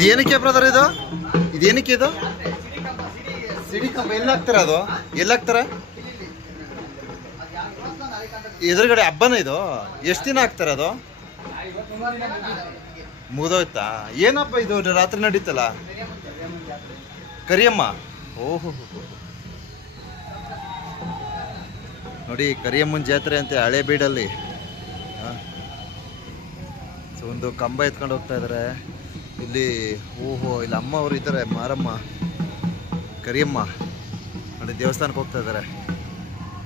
ಇದೇನಕ್ಕೆ brother ಇದು? ಇದೇನಕ್ಕೆ ಇದು? ಸಿಡಿ ಕಂಬ ಎಲ್ಲಿ ಹಾಕ್ತಾರ? ಅದು ಎಲ್ಲಿ ಹಾಕ್ತಾರ? ಎದುರುಗಡೆ ಹಬ್ಬನ ಇದು? ಎಷ್ಟು ದಿನ ಹಾಕ್ತಾರ ಅದು? ಮುಗಿದೋಯ್ತಾ? ಏನಪ್ಪ ಇದು ರಾತ್ರಿ ನಡೀತಲ್ಲ? ಕರಿಯಮ್ಮ. ಓಹೋ ನೋಡಿ, ಕರಿಯಮ್ಮನ ಜಾತ್ರೆ ಅಂತೆ ಹಳೇಬೀಡಲ್ಲಿ. ಸೊ ಒಂದು ಕಂಬ ಎತ್ಕೊಂಡು ಹೋಗ್ತಾ ಇದ್ದಾರೆ ಇಲ್ಲಿ. ಓಹೋ, ಇಲ್ಲಿ ಅಮ್ಮ ಅವರು ಇದ್ದಾರೆ, ಮಾರಮ್ಮ, ಕರಿಯಮ್ಮ ನೋಡಿ, ದೇವಸ್ಥಾನಕ್ಕೆ ಹೋಗ್ತಾ ಇದ್ದಾರೆ.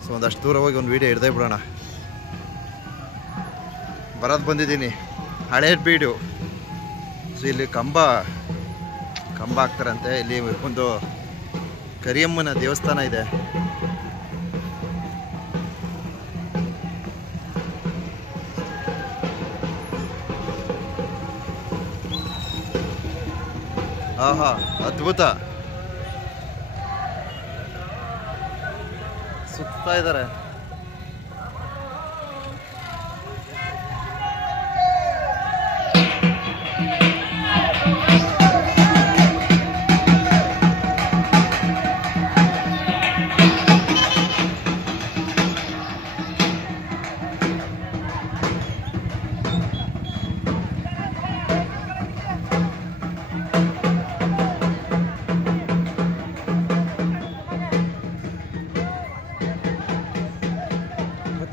ಸೊ ಒಂದಷ್ಟು ದೂರ ಹೋಗಿ ಒಂದು ವೀಡಿಯೋ ಹಿಡ್ದೇ ಬಿಡೋಣ. ಬರೋದು ಬಂದಿದ್ದೀನಿ ಹಳೇಬೀಡು. ಸೊ ಇಲ್ಲಿ ಕಂಬ ಹಾಕ್ತಾರಂತೆ. ಇಲ್ಲಿ ಒಂದು ಕರಿಯಮ್ಮನ ದೇವಸ್ಥಾನ ಇದೆ. ಆಹಾ, ಅದ್ಭುತ. ಸುತ್ತಾ ಇದ್ದಾರೆ.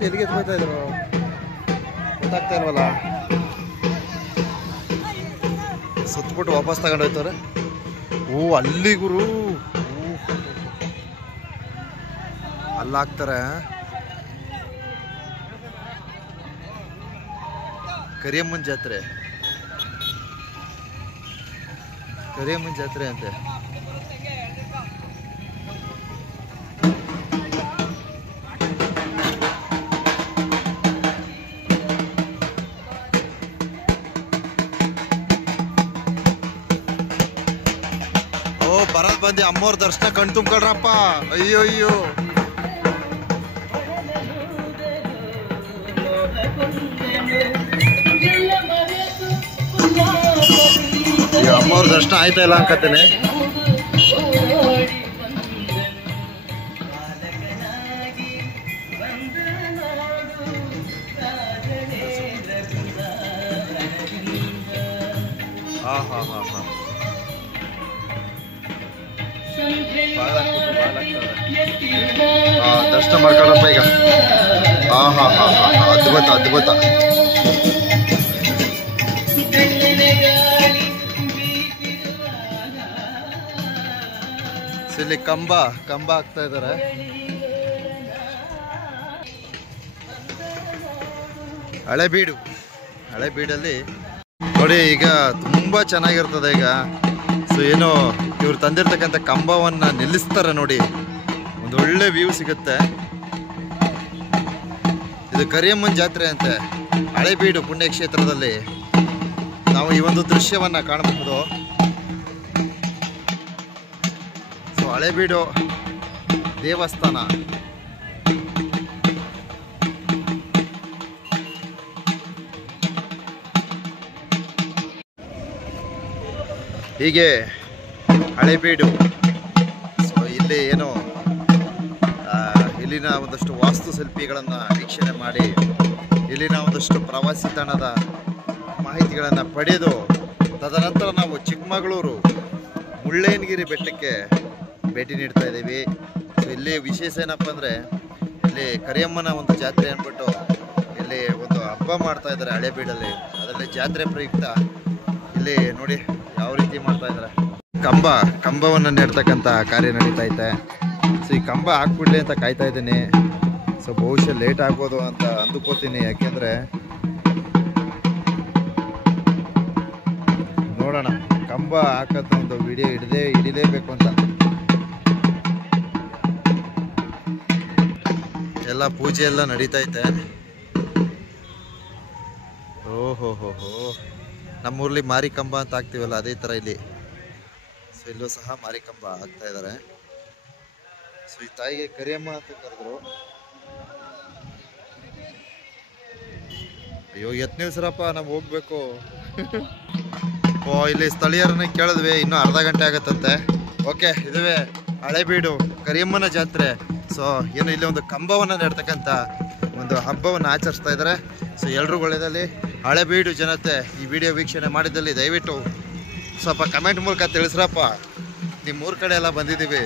ಎಲ್ಲಿಗೆ ಎತ್ಕೊಳ್ತಾ ಇದ್ರು ಗೊತ್ತಾಗ್ತಾ ಇಲ್ವಲ್ಲ. ಸುತ್ತಬಿಟ್ಟು ವಾಪಸ್ ತಗೊಂಡು ಹೋಯ್ತವ್ರೆ. ಓ, ಅಲ್ಲಿ ಗುರು, ಅಲ್ಲಿ ಹಾಕ್ತಾರೆ. ಕರಿಯಮ್ಮನ ಜಾತ್ರೆ ಅಂತೆ. ಬರೋದ್ ಬಂದು ಅಮ್ಮವ್ರ ದರ್ಶನ ಕಣ್ ತುಂಬ್ಕೊಳ್ರಪ್ಪ. ಅಯ್ಯೋ ಅಯ್ಯೋ, ಅಮ್ಮವ್ರ ದರ್ಶನ ಆಯ್ತಾ ಇಲ್ಲ ಅನ್ಕತ್ತೇನೆ. ಹಾ ಹಾ ಹಾ ಹಾ, ದರ್ಶನ ಮಾಡ್ಕೊಳಪ್ಪ ಈಗ. ಹಾ ಹಾ ಹಾ ಹಾ, ಅದ್ಭುತ ಅದ್ಭುತ. ಇಲ್ಲಿ ಕಂಬ ಹಾಕ್ತಾ ಇದ್ದಾರೆ. ಹಳೇಬೀಡಲ್ಲಿ ನೋಡಿ, ಈಗ ತುಂಬಾ ಚೆನ್ನಾಗಿರ್ತದೆ ಈಗ. ಸೊ ಏನೋ ಇವ್ರು ತಂದಿರ್ತಕ್ಕಂಥ ಕಂಬವನ್ನ ನಿಲ್ಲಿಸ್ತಾರೆ ನೋಡಿ, ಒಂದು ಒಳ್ಳೆ ವ್ಯೂ ಸಿಗುತ್ತೆ. ಇದು ಕರಿಯಮ್ಮನ ಜಾತ್ರೆ ಅಂತೆ ಹಳೇಬೀಡು ಪುಣ್ಯಕ್ಷೇತ್ರದಲ್ಲಿ. ನಾವು ಈ ಒಂದು ದೃಶ್ಯವನ್ನ ಕಾಣಬಹುದು. ಸೊ ಹಳೇಬೀಡು ದೇವಸ್ಥಾನ. ಹೀಗೆ ಹಳೇಬೀಡು. ಸೊ ಇಲ್ಲಿ ಏನು ಇಲ್ಲಿನ ಒಂದಷ್ಟು ವಾಸ್ತು ಶಿಲ್ಪಿಗಳನ್ನು ವೀಕ್ಷಣೆ ಮಾಡಿ, ಇಲ್ಲಿನ ಒಂದಷ್ಟು ಪ್ರವಾಸಿ ತಾಣದ ಮಾಹಿತಿಗಳನ್ನು ಪಡೆದು, ತದನಂತರ ನಾವು ಚಿಕ್ಕಮಗಳೂರು ಮುಳ್ಳಯ್ಯನಗಿರಿ ಬೆಟ್ಟಕ್ಕೆ ಭೇಟಿ ನೀಡ್ತಾ ಇದ್ದೀವಿ. ಸೊ ಇಲ್ಲಿ ವಿಶೇಷ ಏನಪ್ಪ ಅಂದರೆ, ಇಲ್ಲಿ ಕರಿಯಮ್ಮನ ಒಂದು ಜಾತ್ರೆ ಅಂದ್ಬಿಟ್ಟು ಇಲ್ಲಿ ಒಂದು ಹಬ್ಬ ಮಾಡ್ತಾ ಇದ್ದಾರೆ ಹಳೇಬೀಡಲ್ಲಿ. ಅದರಲ್ಲಿ ಜಾತ್ರೆ ಪ್ರಯುಕ್ತ ಇಲ್ಲಿ ನೋಡಿ ಯಾವ ರೀತಿ ಮಾಡ್ತಾ ಇದ್ದಾರೆ. ಕಂಬವನ್ನು ನೆಡ್ತಕ್ಕಂಥ ಕಾರ್ಯ ನಡೀತಾ ಐತೆ. ಸೊ ಈ ಕಂಬ ಹಾಕ್ಬಿಡ್ಲಿ ಅಂತ ಕಾಯ್ತಾ ಇದ್ದೀನಿ. ಸೊ ಬಹುಶಃ ಲೇಟ್ ಆಗ್ಬೋದು ಅಂತ ಅಂದುಕೋತೀನಿ, ಯಾಕೆಂದರೆ ನೋಡೋಣ, ಕಂಬ ಹಾಕೋದು ಒಂದು ವಿಡಿಯೋ ಹಿಡಿಲೇಬೇಕು ಅಂತ. ಎಲ್ಲ ಪೂಜೆ ಎಲ್ಲ ನಡೀತಾ ಐತೆ. ಓಹೋ ಹೋ ಹೋ, ನಮ್ಮೂರಲ್ಲಿ ಮಾರಿಕಂಬ ಅಂತ ಹಾಕ್ತೀವಲ್ಲ, ಅದೇ ಥರ ಇಲ್ಲಿ. ಸೊ ಇಲ್ಲೂ ಸಹ ಮಾರಿಕಂಬ ಹಾಕ್ತಾ ಇದ್ದಾರೆ. ಸೊ ಈ ತಾಯಿಗೆ ಕರಿಯಮ್ಮ ಅಂತ ಕರೆದ್ರು. ಅಯ್ಯೋ ಎತ್ ನಿಲ್ಸ್ರಪ್ಪ, ನಾವು ಹೋಗ್ಬೇಕು. ಇಲ್ಲಿ ಸ್ಥಳೀಯರನ್ನ ಕೇಳಿದ್ವಿ, ಇನ್ನೂ ಅರ್ಧ ಗಂಟೆ ಆಗುತ್ತಂತೆ. ಓಕೆ, ಇದುವೇ ಹಳೇಬೀಡು ಕರಿಯಮ್ಮನ ಜಾತ್ರೆ. ಸೊ ಏನು ಇಲ್ಲಿ ಒಂದು ಕಂಬವನ್ನು ನೆಡ್ತಕ್ಕಂಥ ಒಂದು ಹಬ್ಬವನ್ನು ಆಚರಿಸ್ತಾ ಇದ್ದಾರೆ. ಸೊ ಎಲ್ರೂ ಒಳ್ಳೆಯದಲ್ಲಿ ಹಳೇಬೀಡು ಜನತೆ ಈ ವಿಡಿಯೋ ವೀಕ್ಷಣೆ ಮಾಡಿದ್ದಲ್ಲಿ ದಯವಿಟ್ಟು ಸ್ವಲ್ಪ ಕಮೆಂಟ್ ಮೂಲಕ ತಿಳಿಸ್ರಪ್ಪ. ನಿಮ್ಮ ಊರ ಕಡೆ ಎಲ್ಲ ಬಂದಿದ್ದೀವಿ,